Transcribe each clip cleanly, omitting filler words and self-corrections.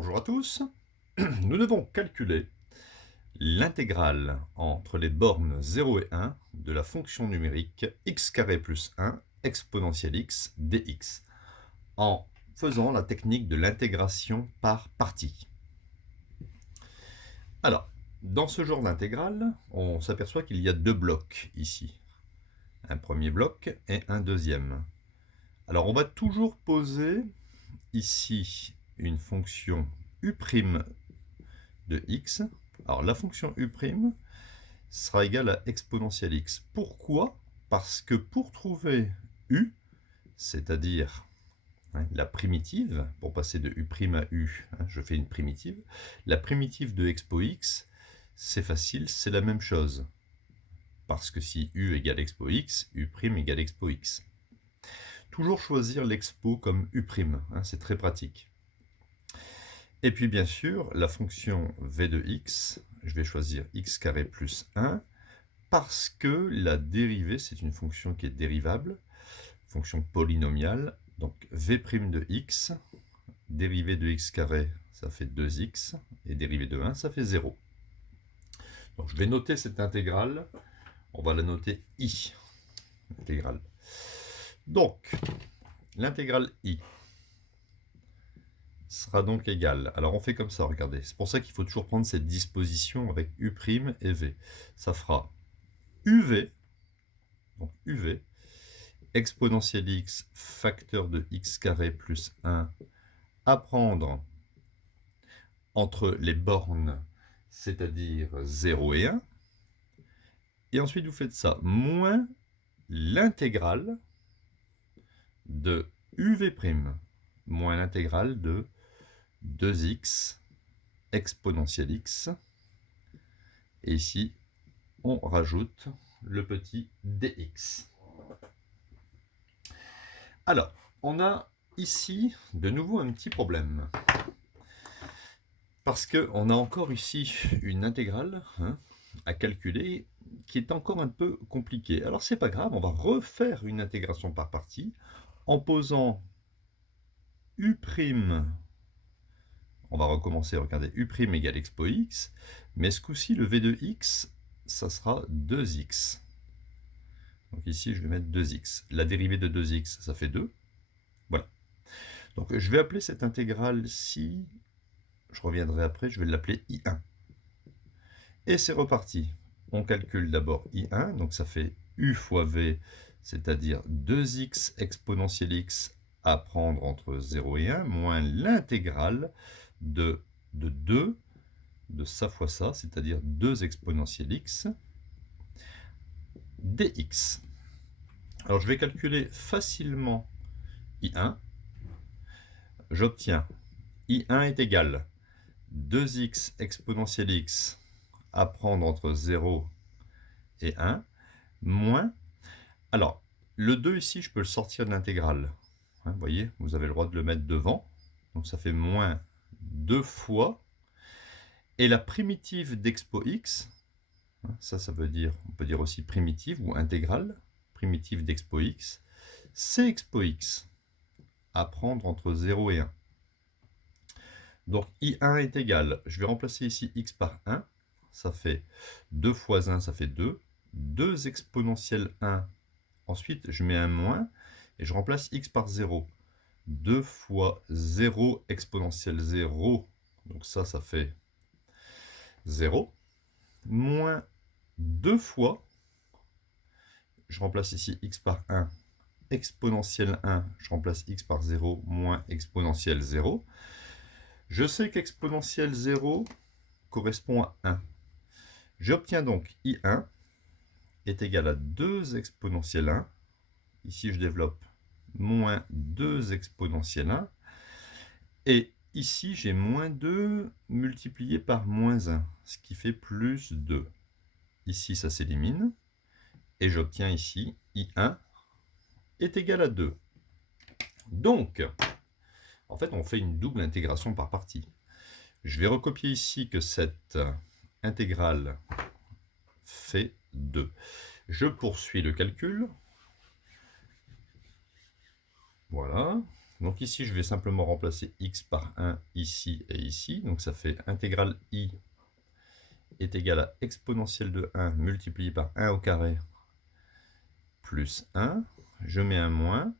Bonjour à tous. Nous devons calculer l'intégrale entre les bornes 0 et 1 de la fonction numérique x carré plus 1 exponentielle x dx en faisant la technique de l'intégration par partie. Alors, dans ce genre d'intégrale, on s'aperçoit qu'il y a deux blocs ici. Un premier bloc et un deuxième. Alors, on va toujours poser ici une fonction u' de x. Alors la fonction u' sera égale à exponentielle x. Pourquoi? Parce que pour trouver u, c'est-à-dire la primitive, pour passer de u' à u, je fais une primitive, la primitive de expo x, c'est facile, c'est la même chose. Parce que si u égale expo x, u' égale expo x. Toujours choisir l'expo comme u', c'est très pratique. Et puis bien sûr, la fonction v de x, je vais choisir x carré plus 1, parce que la dérivée, c'est une fonction qui est dérivable, fonction polynomiale, donc v' de x, dérivée de x carré, ça fait 2x, et dérivée de 1, ça fait 0. Donc je vais noter cette intégrale, on va la noter i, intégrale. Donc, l'intégrale i sera donc égale. Alors on fait comme ça, regardez. C'est pour ça qu'il faut toujours prendre cette disposition avec u' et v. Ça fera uv, donc uv, exponentielle x facteur de x carré plus 1 à prendre entre les bornes, c'est-à-dire 0 et 1. Et ensuite vous faites ça, moins l'intégrale de uv', moins l'intégrale de 2x exponentielle x. Et ici, on rajoute le petit dx. Alors, on a ici de nouveau un petit problème. Parce qu'on a encore ici une intégrale à calculer qui est encore un peu compliquée. Alors, c'est pas grave, on va refaire une intégration par partie en posant u'. On va recommencer, regardez, u' égale expo x, mais ce coup-ci, le v de x, ça sera 2x. Donc ici, je vais mettre 2x. La dérivée de 2x, ça fait 2. Voilà. Donc je vais appeler cette intégrale-ci, je reviendrai après, je vais l'appeler I1. Et c'est reparti. On calcule d'abord I1, donc ça fait U fois V, c'est-à-dire 2x exponentielle x à prendre entre 0 et 1, moins l'intégrale de 2, de ça fois ça, c'est-à-dire 2 exponentielle x, dx. Alors je vais calculer facilement I1. J'obtiens I1 est égal 2x exponentielle x à prendre entre 0 et 1, moins, alors, le 2 ici, je peux le sortir de l'intégrale. Vous voyez, vous avez le droit de le mettre devant. Donc ça fait moins 2 fois. Et la primitive d'expo x, ça veut dire, on peut dire aussi primitive ou intégrale, primitive d'expo x, c'est expo x à prendre entre 0 et 1. Donc I1 est égal, je vais remplacer ici x par 1, ça fait 2 fois 1, ça fait 2, 2 exponentielle 1, ensuite je mets un moins, et je remplace x par 0. 2 fois 0 exponentielle 0, donc ça fait 0, moins 2 fois, je remplace ici x par 1, exponentielle 1, je remplace x par 0, moins exponentielle 0. Je sais qu'exponentielle 0 correspond à 1. J'obtiens donc I1 est égal à 2 exponentielle 1. Ici, je développe moins 2 exponentielle 1. Et ici, j'ai moins 2 multiplié par moins 1, ce qui fait plus 2. Ici, ça s'élimine. Et j'obtiens ici I1 est égal à 2. Donc, en fait, on fait une double intégration par partie. Je vais recopier ici que cette intégrale fait 2. Je poursuis le calcul. Voilà. Donc ici, je vais simplement remplacer x par 1 ici et ici. Donc ça fait intégrale i est égal à exponentielle de 1 multiplié par 1 au carré plus 1. Je mets un moins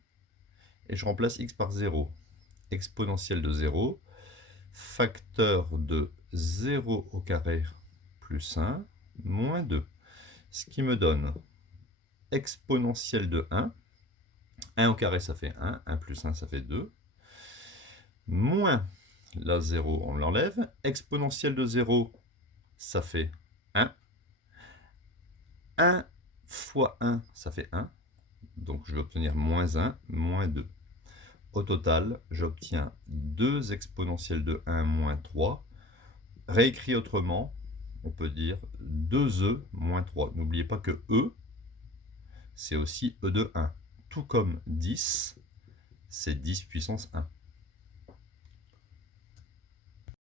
et je remplace x par 0. Exponentielle de 0, facteur de 0 au carré plus 1 moins 2. Ce qui me donne exponentielle de 1. 1 au carré, ça fait 1. 1 plus 1, ça fait 2. Moins, là 0, on l'enlève. Exponentielle de 0, ça fait 1. 1 fois 1, ça fait 1. Donc je vais obtenir moins 1, moins 2. Au total, j'obtiens 2 exponentielles de 1 moins 3. Réécrit autrement, on peut dire 2e moins 3. N'oubliez pas que e, c'est aussi e de 1. Tout comme 10, c'est 10 puissance 1.